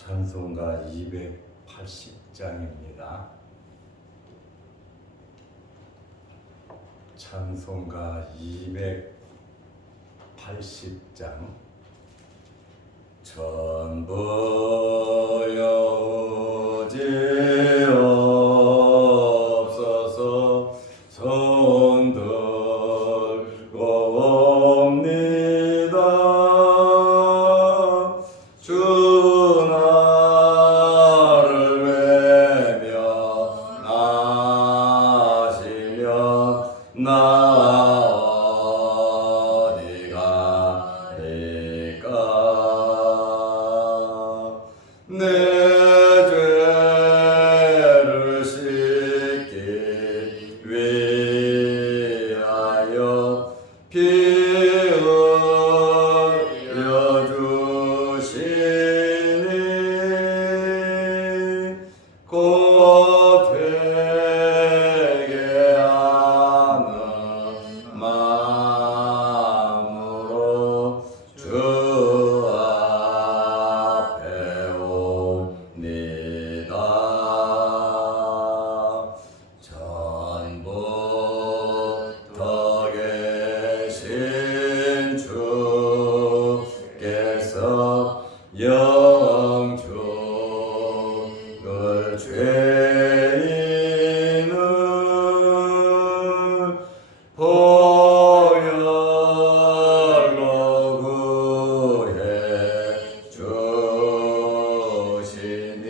찬송가 280장입니다. 찬송가 280장. 전부여 오지옵소서. 손 들고 옵니다. 주 나를 외면하시면 나 어디 가리까. 내 죄를 씻기 위하여 피 흘려 주시니 곧 회개하는 마음으로 주 앞에 옵니다. 전부터 계신 주께서 영죽을 죄인을 보혈로 구해 주시니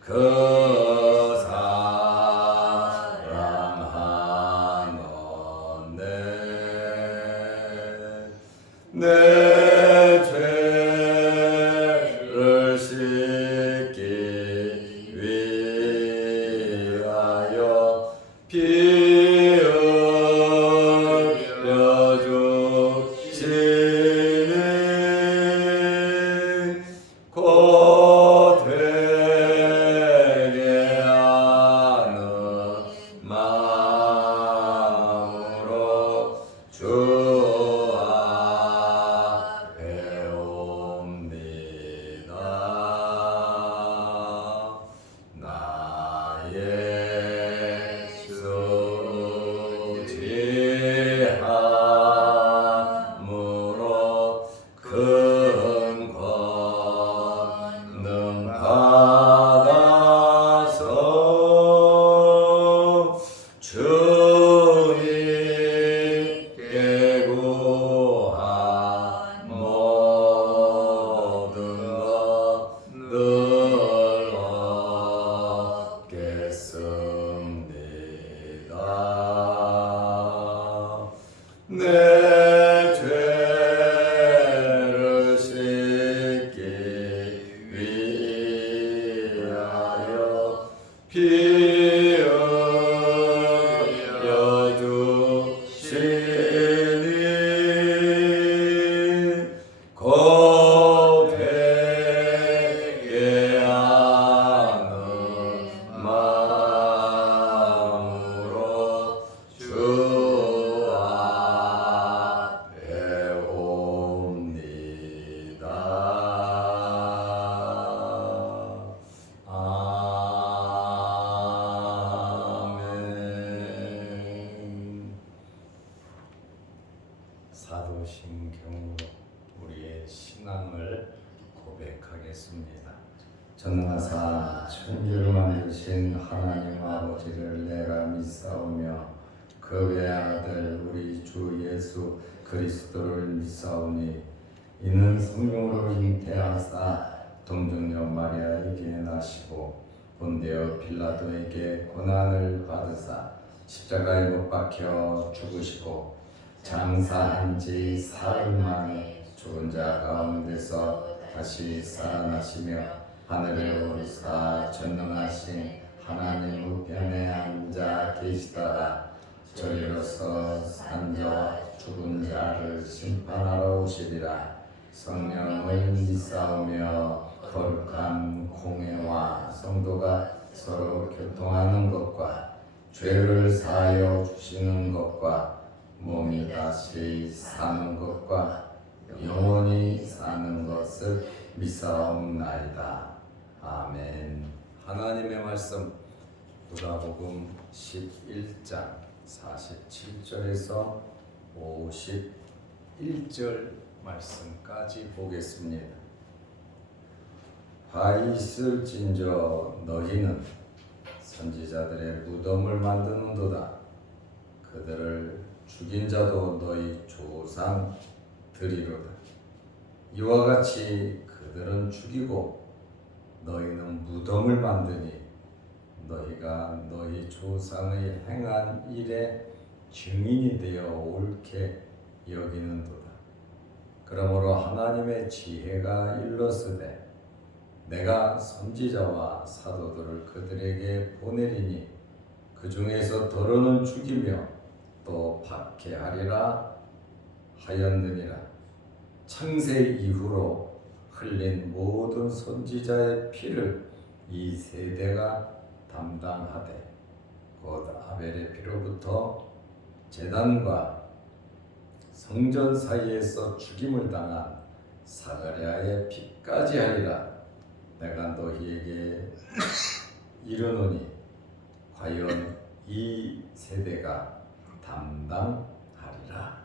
그 사랑하노네. 내 죄를 씻기 위하여 피 흘려 주시니 곧 회개하는 마음으로 주 앞에 옵니다. 나의 수지함으로 큰 권능 받아서 주님께 구한 모든 것 늘 얻겠습니다. 내 죄를 씻기 위하여 피 흘려 주시니 곧 회개하는 마음으로 주 앞에 옵니다. 아멘. 사도신경으로 우리의 신앙을 고백하겠습니다. 전능하사 천지를 만드신 하나님 아버지를 내가 믿사오며 그 외아들 우리 주 예수 그리스도를 믿사오니 이는 성령으로 잉태하사 동정녀 마리아에게 나시고 본디오 빌라도에게 고난을 받으사 십자가에 못 박혀 죽으시고 장사한 지 사흘 만에 죽은 자 가운데서 다시 살아나시며 하늘에 오르사 전능하신 하나님 우편에 앉아 계시다가 저리로서 산 자와 죽은 자를 심판하러 오시리라. 성령을 믿사오며 거룩한 공회와 성도가 서로 교통하는 것과 죄를 사하여 주시는 것과 몸이 다시 사는 것과 영원히 사는 것을 믿사옵나이다. 아멘. 하나님의 말씀 누가복음 11장 47절에서 51절 말씀까지 보겠습니다. 화 있을진저 너희는 선지자들의 무덤을 만드는도다. 그들을 죽인 자도 너희 조상들이로다. 이와 같이 그들은 죽이고 너희는 무덤을 만드니 너희가 너희 조상의 행한 일에 증인이 되어 옳게 여기는도다. 그러므로 하나님의 지혜가 일렀으되 내가 선지자와 사도들을 그들에게 보내리니 그 중에서 더러는 죽이며 또 박해하리라 하였느니라. 창세 이후로 흘린 모든 선지자의 피를 이 세대가 담당하되 곧 아벨의 피로부터 제단과 성전 사이에서 죽임을 당한 사가랴의 피까지 하리라. 내가 너희에게 이르노니 과연 이 세대가 담당하리라.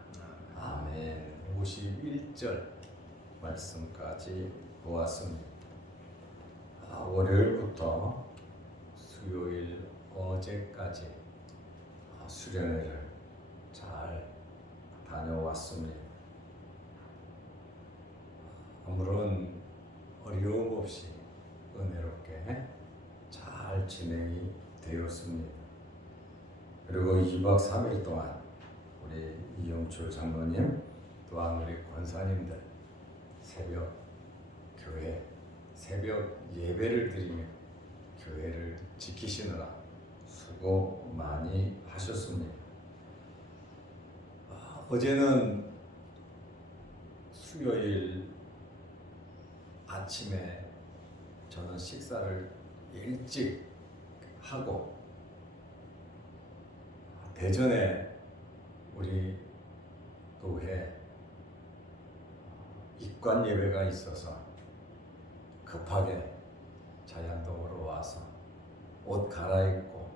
아멘. 51절 말씀까지 보았습니다. 월요일부터 수요일 어제까지 수련회를 잘 다녀왔습니다. 아무런 어려움 없이 은혜롭게 잘 진행이 되었습니다. 그리고 2박 3일 동안 우리 이영철 장로님 또한 우리 권사님들 새벽 예배를 드리며 교회를 지키시느라 수고 많이 하셨습니다. 어제는 수요일 아침에 저는 식사를 일찍 하고 대전에 우리 교회 입관 예배가 있어서 급하게 자양동으로 와서 옷 갈아입고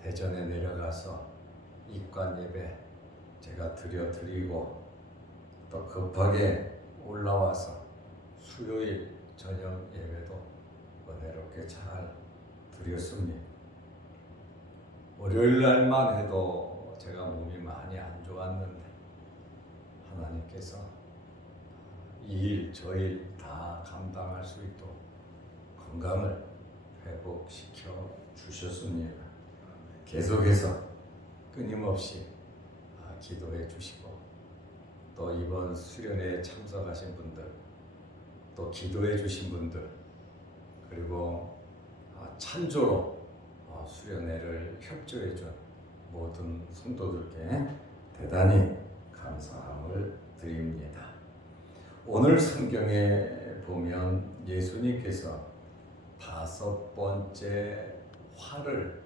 대전에 내려가서 입관 예배 제가 드리고 또 급하게 올라와서 수요일 저녁 예배도 은혜롭게 잘 드렸습니다. 월요일 날만 해도 제가 몸이 많이 안 좋았는데 하나님께서 이 일 저 일 다 감당할 수 있도록 건강을 회복시켜 주셨습니다. 계속해서 끊임없이 기도해 주시고 또 이번 수련회에 참석하신 분들 또 기도해 주신 분들 그리고 찬조로 수련회를 협조해 준 모든 성도들께 대단히 감사함을 드립니다. 오늘 성경에 보면 예수님께서 5번째 화를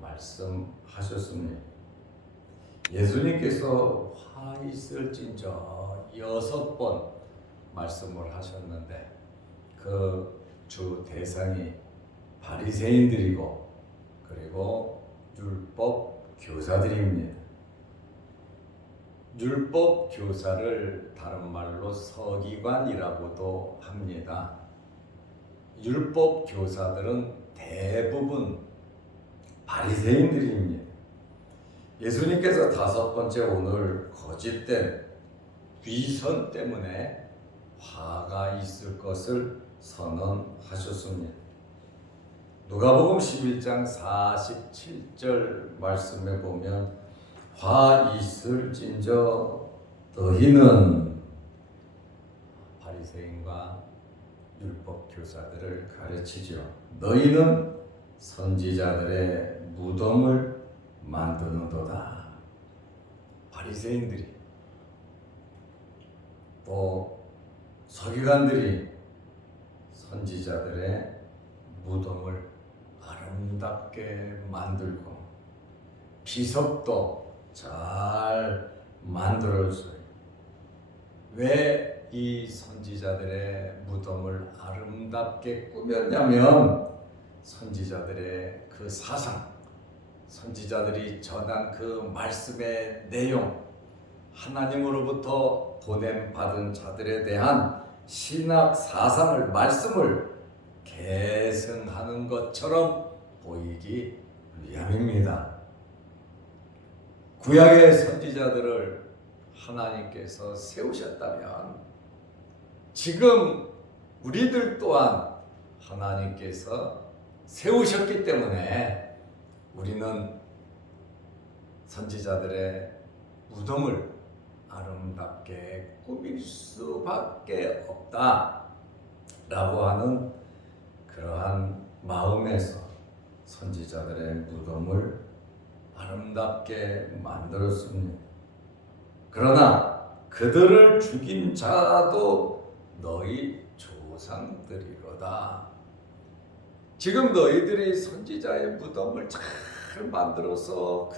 말씀하셨습니다. 예수님께서 화 있을진저 6번 말씀을 하셨는데 그 주 대상이 바리새인들이고 그리고 율법 교사들입니다. 율법 교사를 다른 말로 서기관이라고도 합니다. 율법 교사들은 대부분 바리새인들입니다. 예수님께서 5번째 오늘 거짓된 위선 때문에 화가 있을 것을 선언하셨습니다. 누가복음 11장 47절 말씀에 보면 화 있을진저 너희는 바리새인과 율법 교사들을 가르치죠. 너희는 선지자들의 무덤을 만드는도다. 바리새인들이 또 서기관들이 선지자들의 무덤을 아름답게 만들고 비석도 잘 만들었어요. 왜 이 선지자들의 무덤을 아름답게 꾸몄냐면 선지자들의 그 사상, 선지자들이 전한 그 말씀의 내용, 하나님으로부터 보냄받은 자들에 대한 신학 사상을, 말씀을 계승하는 것처럼 보이기 위함입니다. 구약의 선지자들을 하나님께서 세우셨다면 지금 우리들 또한 하나님께서 세우셨기 때문에 우리는 선지자들의 무덤을 아름답게 꾸밀 수밖에 없다라고 하는 그러한 마음에서 선지자들의 무덤을 아름답게 만들었습니다. 그러나 그들을 죽인 자도 너희 조상들이로다. 지금 너희들이 선지자의 무덤을 잘 만들어서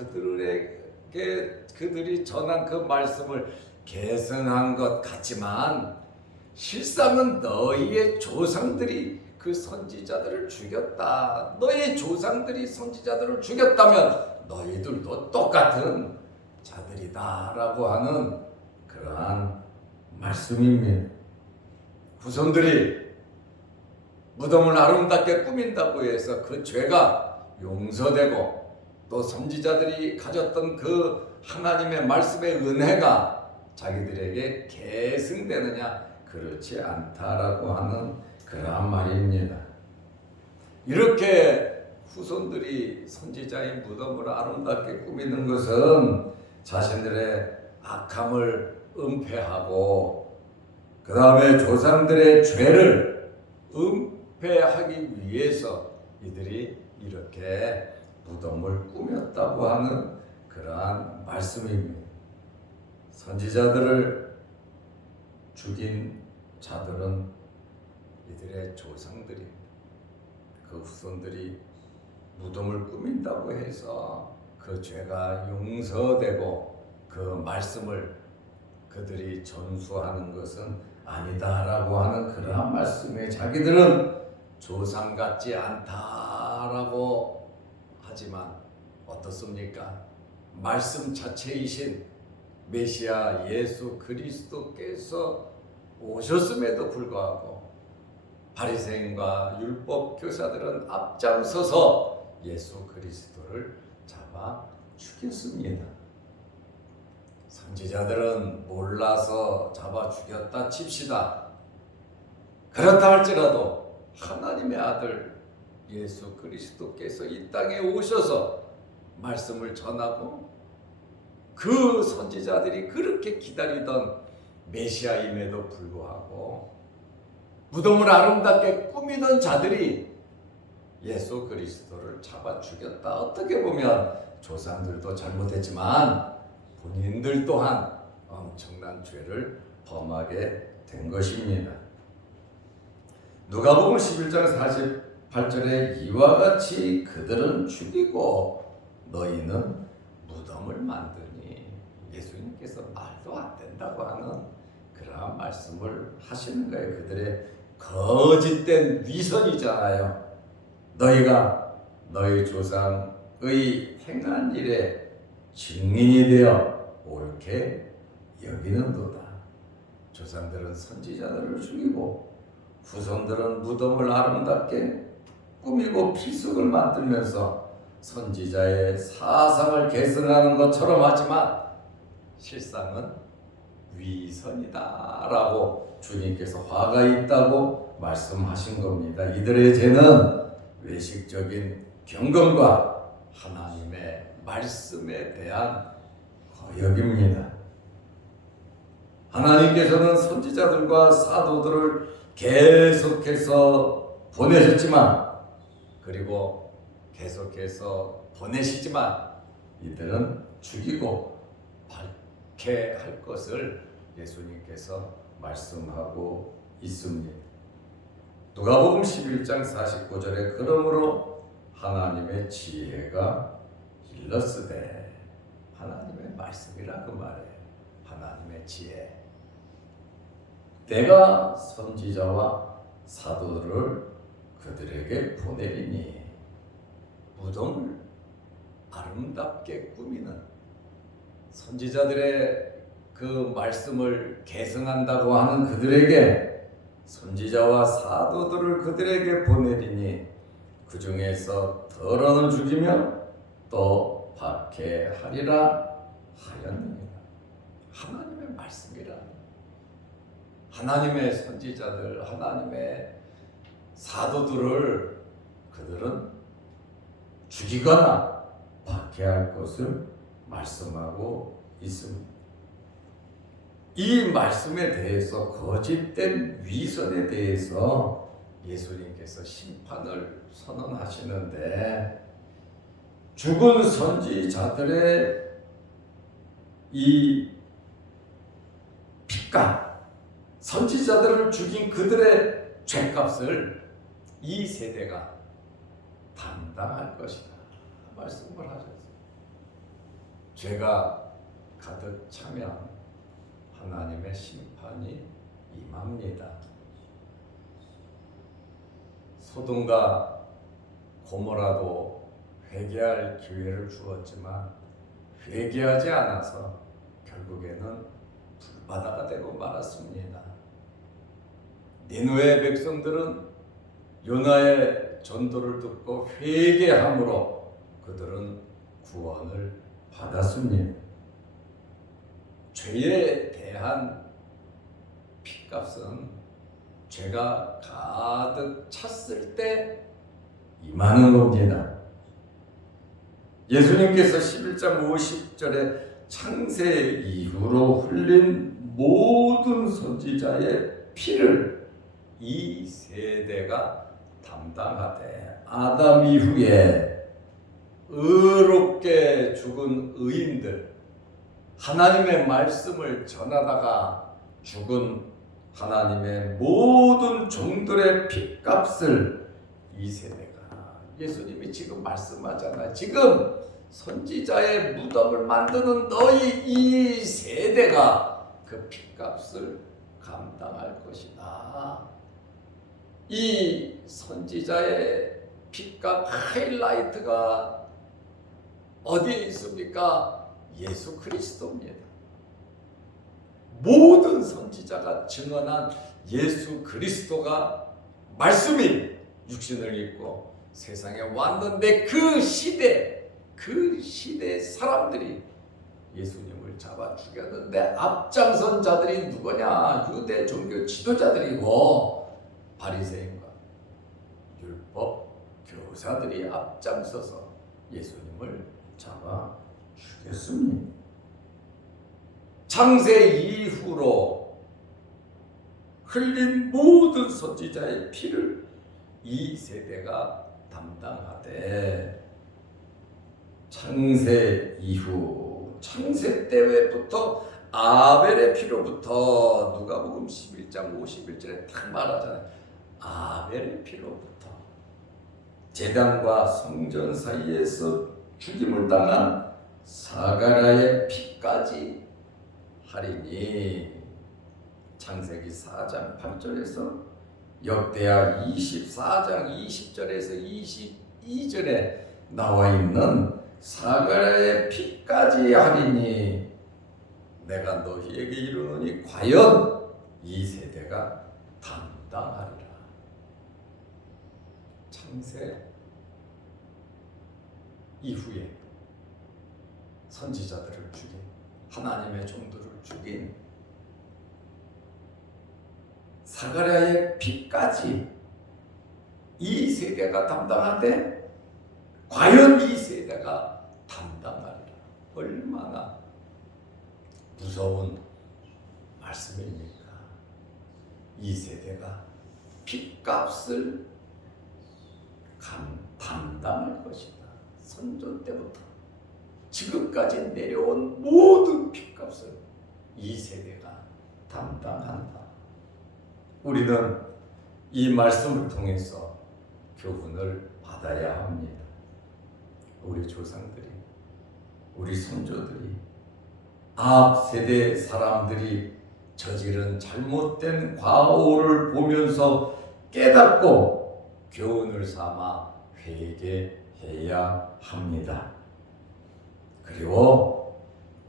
그들이 전한 그 말씀을 계승한 것 같지만 실상은 너희의 조상들이 그 선지자들을 죽였다. 너희의 조상들이 선지자들을 죽였다면 너희들도 똑같은 자들이다 라고 하는 그러한 말씀입니다. 후손들이 무덤을 아름답게 꾸민다고 해서 그 죄가 용서되고 또 선지자들이 가졌던 그 하나님의 말씀의 은혜가 자기들에게 계승되느냐? 그렇지 않다라고 하는 그러한 말입니다. 이렇게 후손들이 선지자의 무덤을 아름답게 꾸미는 것은 자신들의 악함을 은폐하고 그 다음에 조상들의 죄를 은폐하기 위해서 이들이 이렇게 무덤을 꾸몄다고 하는 그러한 말씀입니다. 선지자들을 죽인 자들은 이들의 조상들입니다. 그 후손들이 무덤을 꾸민다고 해서 그 죄가 용서되고 그 말씀을 그들이 전수하는 것은 아니다라고 하는 그러한 말씀에 자기들은 조상 같지 않다라고 하지만 어떻습니까? 말씀 자체이신 메시아 예수 그리스도께서 오셨음에도 불구하고 바리새인과 율법 교사들은 앞장서서 예수 그리스도를 잡아 죽였습니다. 선지자들은 몰라서 잡아 죽였다 칩시다. 그렇다 할지라도 하나님의 아들 예수 그리스도께서 이 땅에 오셔서 말씀을 전하고 그 선지자들이 그렇게 기다리던 메시아임에도 불구하고 무덤을 아름답게 꾸미던 자들이 예수 그리스도를 잡아 죽였다. 어떻게 보면 조상들도 잘못했지만 본인들 또한 엄청난 죄를 범하게 된 것입니다. 누가복음 11장 48절에 이와 같이 그들은 죽이고 너희는 무덤을 만드니 예수님께서 말도 안 된다고 하는 그러한 말씀을 하시는 거예요. 그들의 거짓된 위선이잖아요. 너희가 너희 조상의 행한 일에 증인이 되어 옳게 여기는도다. 조상들은 선지자들을 죽이고 후손들은 무덤을 아름답게 꾸미고 필석을 만들면서 선지자의 사상을 계승하는 것처럼 하지만 실상은 위선이다라고 주님께서 화가 있다고 말씀하신 겁니다. 이들의 죄는 외식적인 경건과 하나님의 말씀에 대한 거역입니다. 하나님께서는 선지자들과 사도들을 계속해서 보내셨지만 그리고 계속해서 보내시지만 이들은 죽이고 박해할 것을 예수님께서 말씀하고 있습니다. 누가복음 11장 49절에 그러므로 하나님의 지혜가 일렀으되 하나님의 말씀이라 그 말이에요. 하나님의 지혜. 내가 선지자와 사도들을 그들에게 보내리니 무덤을 아름답게 꾸미는 선지자들의 그 말씀을 계승한다고 하는 그들에게 선지자와 사도들을 그들에게 보내리니 그 중에서 더러는 죽이며 또 박해하리라 하였느니라. 하나님의 말씀이라. 하나님의 선지자들, 하나님의 사도들을 그들은 죽이거나 박해할 것을 말씀하고 있습니다. 이 말씀에 대해서, 거짓된 위선에 대해서 예수님께서 심판을 선언하시는데, 죽은 선지자들의 이 핏값, 선지자들을 죽인 그들의 죄값을 이 세대가 담당할 것이다 말씀을 하셨어요. 죄가 가득 차면 하나님의 심판이 임합니다. 소돔과 고모라도 회개할 기회를 주었지만 회개하지 않아서 결국에는 불바다가 되고 말았습니다. 니느웨 백성들은 요나의 전도를 듣고 회개함으로 그들은 구원을 받았습니다. 죄에 대한 핏값은 죄가 가득 찼을 때 임하는 겁니다. 예수님께서 11장 50절에 창세 이후로 흘린 모든 선지자의 피를 이 세대가 담당하되 아담 이후에 의롭게 죽은 의인들, 하나님의 말씀을 전하다가 죽은 하나님의 모든 종들의 핏값을 이 세대가, 예수님이 지금 말씀하잖아요. 지금 선지자의 무덤을 만드는 너희 이 세대가 그 핏값을 감당할 것이다. 이 선지자의 핏값 하이라이트가 어디에 있습니까? 예수 그리스도입니다. 모든 선지자가 증언한 예수 그리스도가 말씀이 육신을 입고 세상에 왔는데 그 시대의 사람들이 예수님을 잡아 죽였는데 앞장선 자들이 누구냐? 유대 종교 지도자들이고 바리새인과 율법 교사들이 앞장서서 예수님을 잡아 죽였습니다. 창세 이후로 흘린 모든 선지자의 피를 이 세대가 담당하되, 창세 이후, 창세 때부터 아벨의 피로부터, 누가복음 11장 51절에 딱 말하잖아요. 아벨의 피로부터 제단과 성전 사이에서 죽임을 당한 사가랴의 피까지 하리니, 창세기 4장 8절에서 역대하 24장 20절에서 22절에 나와 있는 사가랴의 피까지 하리니 내가 너희에게 이르노니 과연 이 세대가 담당하리라. 창세 이후에 선지자들을 죽인, 하나님의 종들을 죽인 사가랴의 피까지 이 세대가 담당하되 과연 이 세대가 담당하리라. 얼마나 무서운 말씀입니까? 이 세대가 핏값을 담당할 것이다. 선조 때부터 지금까지 내려온 모든 핏값을 이 세대가 담당한다. 우리는 이 말씀을 통해서 교훈을 받아야 합니다. 우리 조상들이, 우리 선조들이, 앞 세대 사람들이 저지른 잘못된 과오를 보면서 깨닫고 교훈을 삼아 회개해야 합니다. 그리고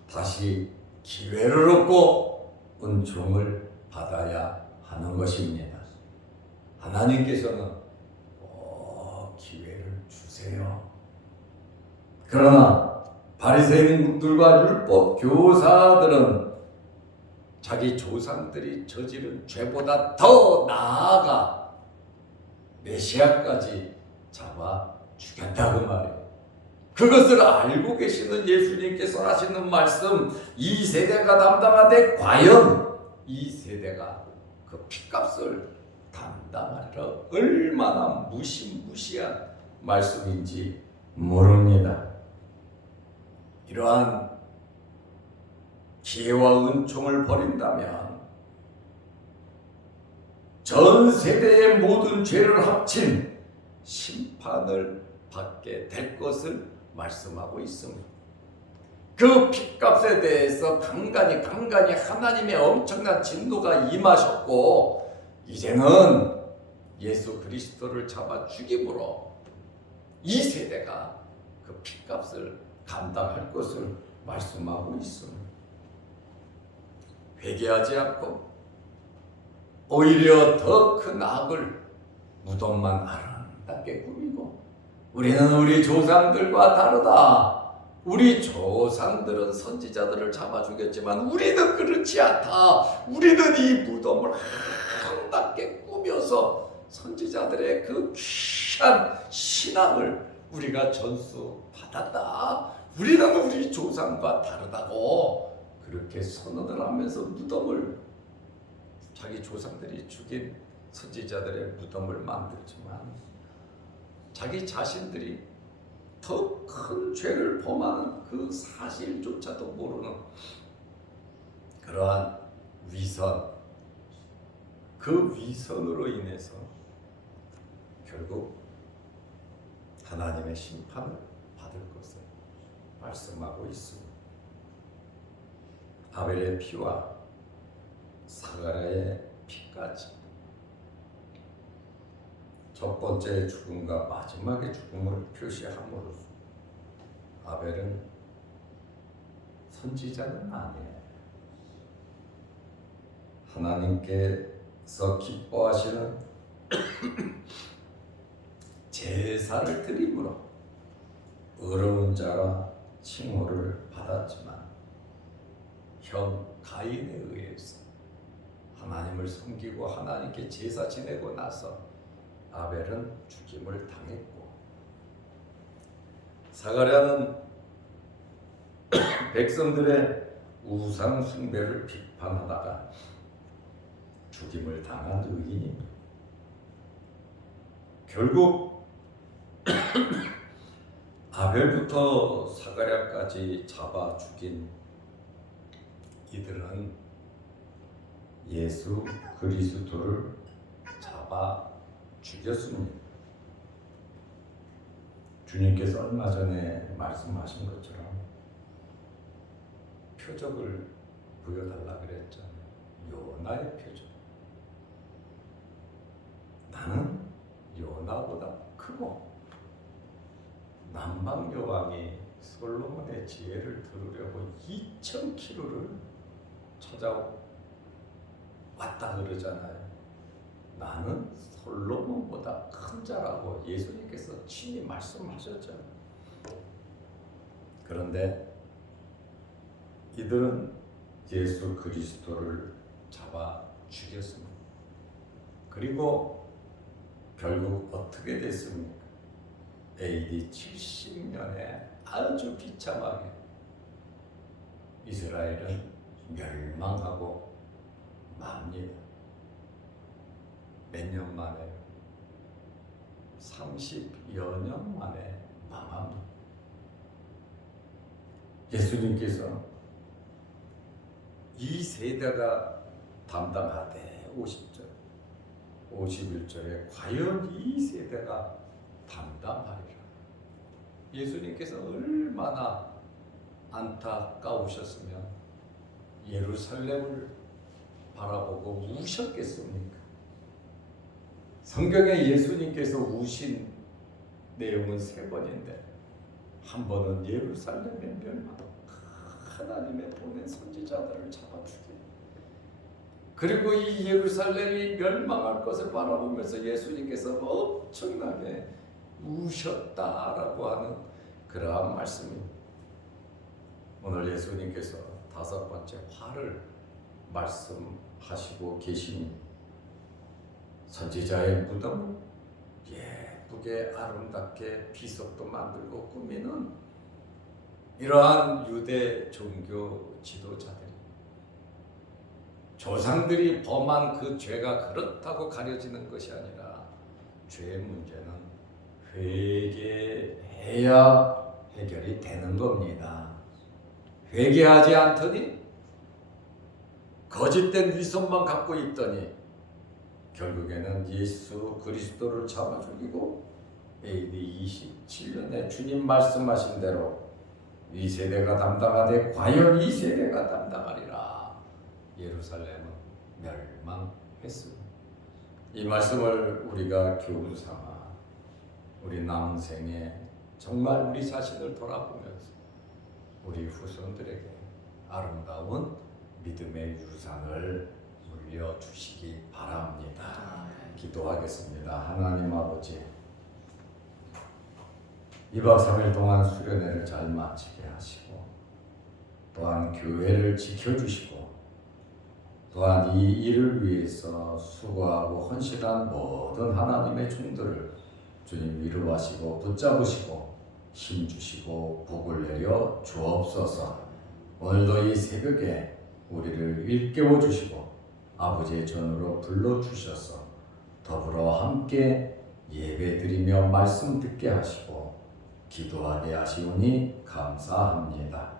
다시 기회를 얻고 은총을 받아야 하는 것입니다. 하나님께서는 꼭 기회를 주세요. 그러나 바리새인들과 율법 교사들은 자기 조상들이 저지른 죄보다 더 나아가 메시아까지 잡아 죽였다 그 말이에요. 그것을 알고 계시는 예수님께서 하시는 말씀, 이 세대가 담당하되 과연 이 세대가 그 핏값을 담당하리라. 얼마나 무시무시한 말씀인지 모릅니다. 이러한 기회와 은총을 버린다면 전 세대의 모든 죄를 합친 심판을 받게 될 것을 말씀하고 있습니다. 그 핏값에 대해서 간간히 하나님의 엄청난 진노가 임하셨고 이제는 예수 그리스도를 잡아 죽임으로 이 세대가 그 핏값을 감당할 것을 말씀하고 있습니다. 회개하지 않고 오히려 더 큰 악을 무덤만 아름답게 꾸미고 우리는 우리 조상들과 다르다. 우리 조상들은 선지자들을 잡아 죽였지만 우리는 그렇지 않다. 우리는 이 무덤을 아름답게 꾸며서 선지자들의 그 귀한 신앙을 우리가 전수받았다. 우리는 우리 조상과 다르다고 그렇게 선언을 하면서 무덤을 자기 조상들이 죽인 선지자들의 무덤을 만들지만 자기 자신들이 더 큰 죄를 범하는 그 사실조차도 모르는 그러한 위선, 그 위선으로 인해서 결국 하나님의 심판을 받을 것을 말씀하고 있습니다. 아벨의 피와 사가랴의 피까지 첫 번째 죽음과 마지막의 죽음을 표시함으로써 아벨은 선지자는 아니에요. 하나님께서 기뻐하시는 제사를 드림으로 의로운 자라 칭호를 받았지만 형 가인에 의해서 하나님을 섬기고 하나님께 제사 지내고 나서 아벨은 죽임을 당했고 사가랴는 백성들의 우상 숭배를 비판하다가 죽임을 당한 의인입니다. 결국 아벨부터 사가랴까지 잡아 죽인 이들은 예수 그리스도를 잡아 죽였습니다. 주님께서 얼마 전에 말씀하신 것처럼 표적을 보여달라 그랬잖아요. 요나의 표적. 나는 요나보다 크고 남방 여왕이 솔로몬의 지혜를 들으려고 2,000km를 찾아왔다 그러잖아요. 나는 솔로몬보다 큰 자라고 예수님께서 친히 말씀하셨죠. 그런데 이들은 예수 그리스도를 잡아 죽였습니다. 그리고 결국 어떻게 됐습니까? AD 70년에 아주 비참하게 이스라엘은 멸망하고 맙니다. 몇 년 만에 30여 년 만에 망합니다. 예수님께서 이 세대가 담당하되 50절 51절에 과연 이 세대가 담당하리라. 예수님께서 얼마나 안타까우셨으면 예루살렘을 바라보고 우셨겠습니까? 성경에 예수님께서 우신 내용은 3번인데 한 번은 예루살렘의 멸망, 하나님의 보낸 선지자들을 잡아주게, 그리고 이 예루살렘이 멸망할 것을 바라보면서 예수님께서 엄청나게 우셨다라고 하는 그러한 말씀입니다. 오늘 예수님께서 5번째 화를 말씀하시고 계시니 선지자의 무덤을 예쁘게 아름답게 비석도 만들고 꾸미는 이러한 유대 종교 지도자들, 조상들이 범한 그 죄가 그렇다고 가려지는 것이 아니라 죄의 문제는 회개해야 해결이 되는 겁니다. 회개하지 않더니 거짓된 위선만 갖고 있더니 결국에는 예수 그리스도를 잡아 죽이고 AD 27년에 주님 말씀하신 대로 이 세대가 담당하되 과연 이 세대가 담당하리라. 예루살렘은 멸망했습니다. 이 말씀을 우리가 교훈 삼아 우리 남은 생에 정말 우리 자신을 돌아보면서 우리 후손들에게 아름다운 믿음의 유산을 물려주시기 바랍니다. 기도하겠습니다. 하나님 아버지, 2박 3일 동안 수련회를 잘 마치게 하시고 또한 교회를 지켜주시고 또한 이 일을 위해서 수고하고 헌신한 모든 하나님의 종들을 주님 위로하시고 붙잡으시고 힘주시고 복을 내려 주옵소서. 오늘도 이 새벽에 우리를 일깨워 주시고 아버지의 전으로 불러주셔서 더불어 함께 예배드리며 말씀 듣게 하시고 기도하게 하시오니 감사합니다.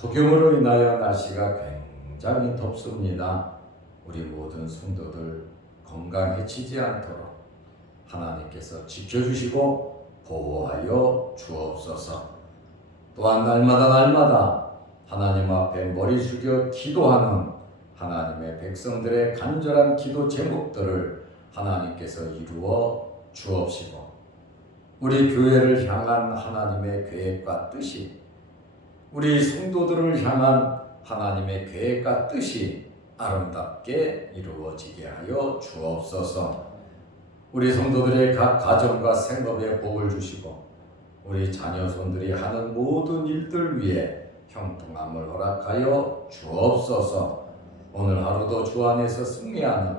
폭염으로 인하여 날씨가 굉장히 덥습니다. 우리 모든 성도들 건강해치지 않도록 하나님께서 지켜주시고 보호하여 주옵소서. 또한 날마다 하나님 앞에 머리 숙여 기도하는 하나님의 백성들의 간절한 기도 제목들을 하나님께서 이루어 주옵시고 우리 교회를 향한 하나님의 계획과 뜻이, 우리 성도들을 향한 하나님의 계획과 뜻이 아름답게 이루어지게 하여 주옵소서. 우리 성도들의 각 가정과 생업에 복을 주시고 우리 자녀손들이 하는 모든 일들 위에 형통함을 허락하여 주옵소서. 오늘 하루도 주 안에서 승리하는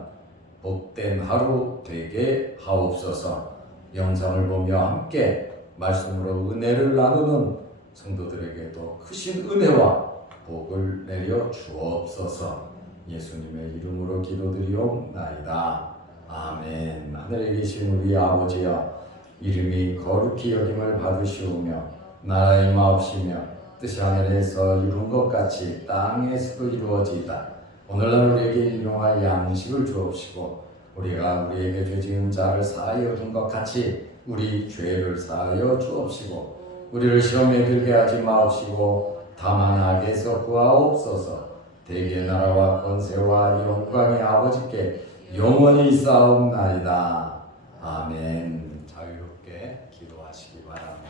복된 하루 되게 하옵소서. 영상을 보며 함께 말씀으로 은혜를 나누는 성도들에게도 크신 은혜와 복을 내려 주옵소서. 예수님의 이름으로 기도드리옵나이다. 아멘. 하늘에 계신 우리 아버지여, 이름이 거룩히 여김을 받으시오며 나라의 마옵시며 뜻이 하늘에서 이룬 것 같이 땅에서도 이루어지이다. 오늘날 우리에게 일용할 양식을 주옵시고 우리가 우리에게 죄 지은 자를 사하여 준 것 같이 우리 죄를 사하여 주옵시고 우리를 시험에 들게 하지 마옵시고 다만 악에서 구하옵소서. 대개 나라와 권세와 영광의 아버지께 영원히 있사옵나이다. 아멘. 자유롭게 기도하시기 바랍니다.